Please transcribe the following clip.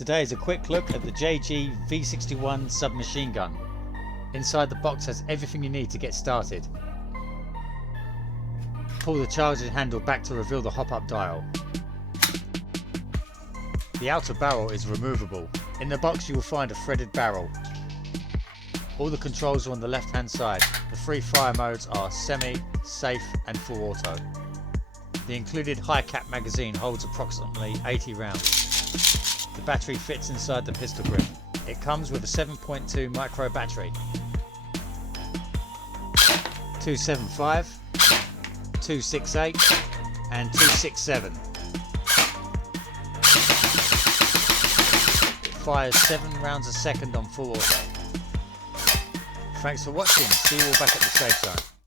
Today is a quick look at the JG V-61 submachine gun. Inside the box has everything you need to get started. Pull the charging handle back to reveal the hop-up dial. The outer barrel is removable. In the box you will find a threaded barrel. All the controls are on the left hand side. The three fire modes are semi, safe and full auto. The included high cap magazine holds approximately 80 rounds. The battery fits inside the pistol grip. It comes with a 7.2 micro battery. 275, 268 and 267. It fires 7 rounds a second on full auto. Thanks for watching. See you all back at the safe zone.